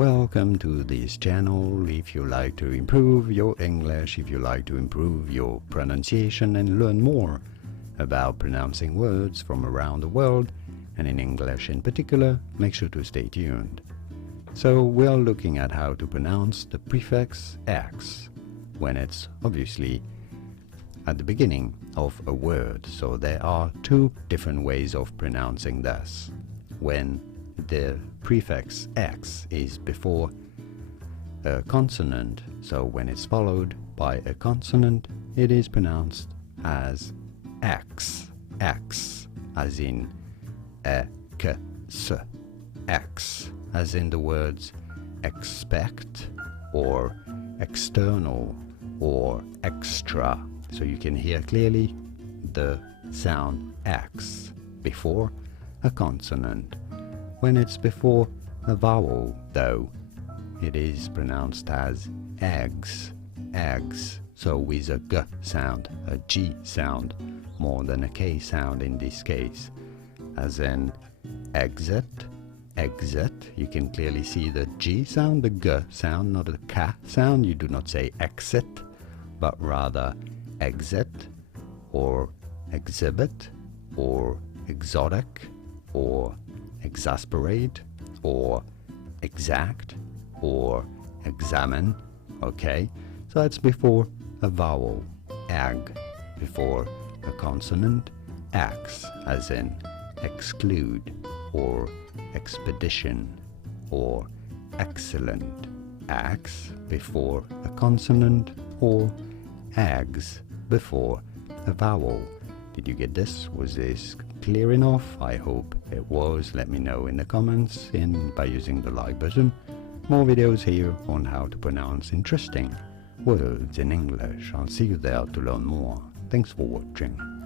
Welcome to this channel. If you like to improve your English, if you like to improve your pronunciation and learn more about pronouncing words from around the world, and in English in particular, make sure to stay tuned. So we are looking at how to pronounce the prefix EX when it's obviously at the beginning of a word. So there are two different ways of pronouncing this. When the prefix X is before a consonant, so when it's followed by a consonant, it is pronounced as X, X, as in X, X, as in the words expect or external or extra. So you can hear clearly the sound X before a consonant. When it's before a vowel, though, it is pronounced as eggs, eggs, so with a G sound, a G sound, more than a K sound in this case, as in exit, exit. You can clearly see the G sound, the G sound, not a K sound. You do not say exit, but rather exit, or exhibit, or exotic, or exasperate, or exact, or examine. Okay, so it's before a vowel, egg, before a consonant, X, as in exclude, or expedition, or excellent, X before a consonant, or eggs before a vowel. Did you get this? Was this clear enough? I hope it was. Let me know in the comments by using the like button. More videos here on how to pronounce interesting words in English. I'll see you there to learn more. Thanks for watching.